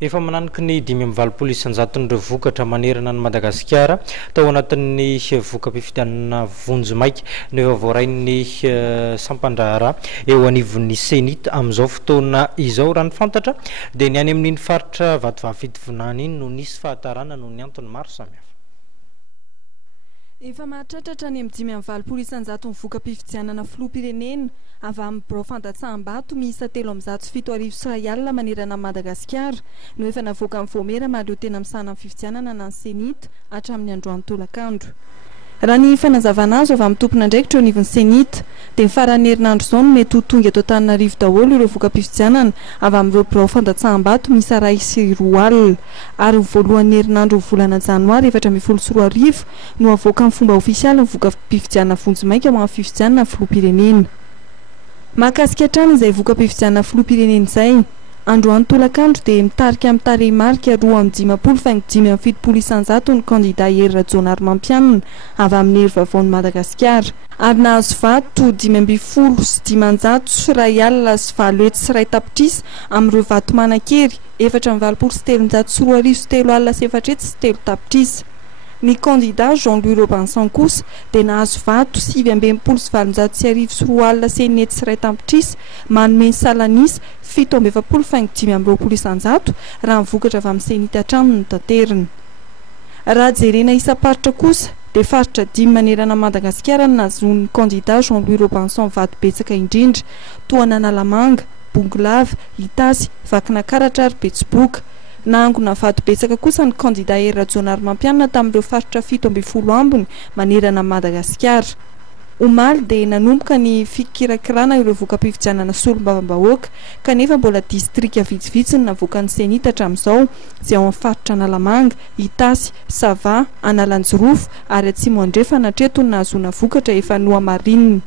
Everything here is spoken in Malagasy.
Efa mananiky ny 5 isanjaton'ireo vokatra manerana ny Madagasikara tao anatin'ny voka-pifidianana vonjomaika no efa voarain'ny sampandraharaha eo anivon'ny senita amin'izao fotoana izao raha ny fantatra dia ny any amin'iny faritra Vatovavy-Fitovonana iny no nisy fahatarana noho ny antony maro samihafa. Efa mahatratratra any amin'ny 5 isanjaton'ny voka-pifidianana filoham-pirenena avy amin'ny birao fandatsaham-bato miisa 307 arivo sy iray alina manerana Madagasikara no efa navoaka amin'ny voamera mahaleo tena misahana amin'ny fifidianana na ny senita hatramin'ny androany tolakandro. Raha ny fanazavana azo avy amin'ny tompon'andraikitra eo anivon'ny senita dia ny faran'ny herinandro izao no mety ho tonga eto Antananarivo daholo ireo voka-pifidianana avy amin'ireo birao fandatsaham-bato miisa 1 sy 2 alina ary ny voalohan'ny herinandro volana janoary 2024 no avoaka amin'ny fomba ofisialy ny voka-pifidianana vonjomaika ho amin'ny fifidianana filoham-pirenena. Mahakasika hatrany izay voka-pifidianana filoham-pirenena izay, androany tolakandro dia mitarika amin'ny tarehimarika 2,50 isanjato ny kandida Hery Rajaonarimampianina avy amin'ny hery vavaon'i Madagasikara ary nahazo vato 5,0 sy 500 sy iray alina sy 9 hetsy sy iray tapitrisa amin'ireo vato manan-kery 4,20 sy 300 sy 2 arivo sy 3 alina sy 4 hetsy sy 3 tapitrisa. Ny kandida Jean-Louis Robinson kosa dia nahazo vato 7,20 sy 700 sy arivo sy 2 alina sy 1 hetsy sy iray tapitrisa manome ny salanisa 7,20 isanjato raha mivokatra avy amin'ny senita hatraminy ny tanterany. Raha jerena isam-paritra kosa dia faritra 5 manerana Madagasikara no nahazoan'ny kandida Jean-Louis Robinson vato betsaka indrindra toa Analamanga, Bongolava, Itasy, Vakinakaratra ary Betsiboka. Nahangona vato betsaka kosa ny kandida Hery Rajaonarimampianina tamin'ireo faritra 17 ambiny manerana Madagasikara. Omaly dia nanomboka ny fikirakirana ireo voka-pifidianana solombavam-bahoaka kanefa mbola distrika vitsivitsy ny navoaka ny senita hatramin'izao izay ao amin'ny faritra Analamanga, Itasy, Sava, Analanjirofo ary Atsimo Andrefana hatreto ny nahazoana vokatra efa nohamarinina.